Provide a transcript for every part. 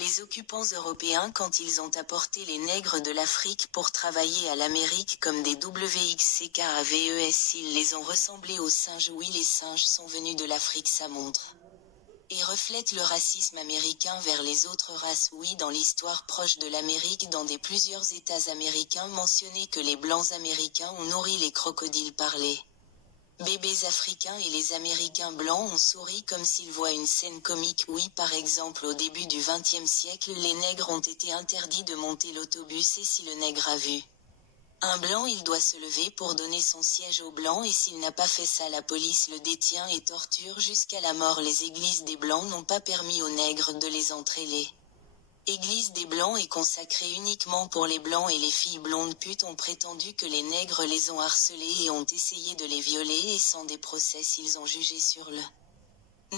Les occupants européens quand ils ont apporté les nègres de l'Afrique pour travailler à l'Amérique comme des WXCKAVES, ils les ont ressemblés aux singes. Oui, les singes sont venus de l'Afrique, ça montre et reflète le racisme américain vers les autres races. Oui, dans l'histoire proche de l'Amérique, dans plusieurs États américains mentionné que les Blancs américains ont nourri les crocodiles par les bébés africains et les Américains blancs ont souri comme s'ils voient une scène comique. Oui, par exemple au début du XXe siècle, les nègres ont été interdits de monter l'autobus et si le nègre a vu un blanc, il doit se lever pour donner son siège au blanc et s'il n'a pas fait ça, la police le détient et torture jusqu'à la mort. Les églises des blancs n'ont pas permis aux nègres de les entrer. L'église des blancs est consacrée uniquement pour les blancs et les filles blondes putes ont prétendu que les nègres les ont harcelés et ont essayé de les violer et sans des procès ils ont jugé sur le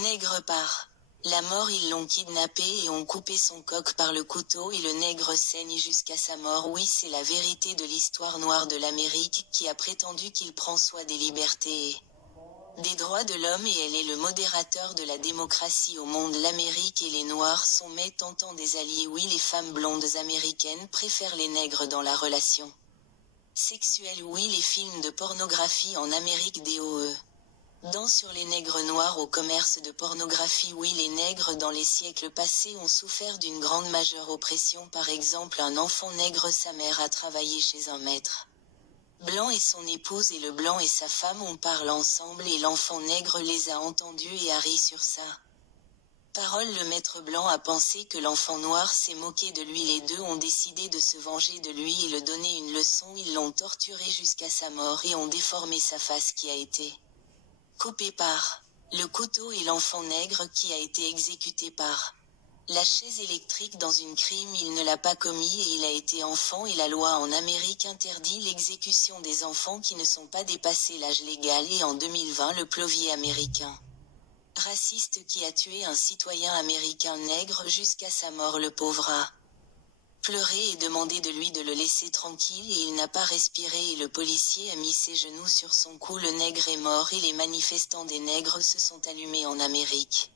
nègre par la mort. Ils l'ont kidnappé et ont coupé son coq par le couteau et le nègre saigne jusqu'à sa mort. Oui, c'est la vérité de l'histoire noire de l'Amérique qui a prétendu qu'il prend soin des libertés et des droits de l'homme et elle est le modérateur de la démocratie au monde. L'Amérique et les Noirs sont métentants des alliés. Oui, les femmes blondes américaines préfèrent les nègres dans la relation sexuelle. Oui, les films de pornographie en Amérique DOE. Dans sur les nègres noirs au commerce de pornographie. Oui, les nègres dans les siècles passés ont souffert d'une grande majeure oppression. Par exemple, un enfant nègre, sa mère a travaillé chez un maître blanc et son épouse et le blanc et sa femme on parle ensemble et l'enfant nègre les a entendus et a ri sur sa parole. Le maître blanc a pensé que l'enfant noir s'est moqué de lui. Les deux ont décidé de se venger de lui et le donner une leçon. Ils l'ont torturé jusqu'à sa mort et ont déformé sa face qui a été coupée par le couteau et l'enfant nègre qui a été exécuté par la chaise électrique dans une crime. Il ne l'a pas commis et il a été enfant et la loi en Amérique interdit l'exécution des enfants qui ne sont pas dépassés l'âge légal. Et en 2020 le plovier américain raciste qui a tué un citoyen américain nègre jusqu'à sa mort. Le pauvre a pleuré et demandé de lui de le laisser tranquille et il n'a pas respiré et le policier a mis ses genoux sur son cou. Le nègre est mort et les manifestants des nègres se sont allumés en Amérique.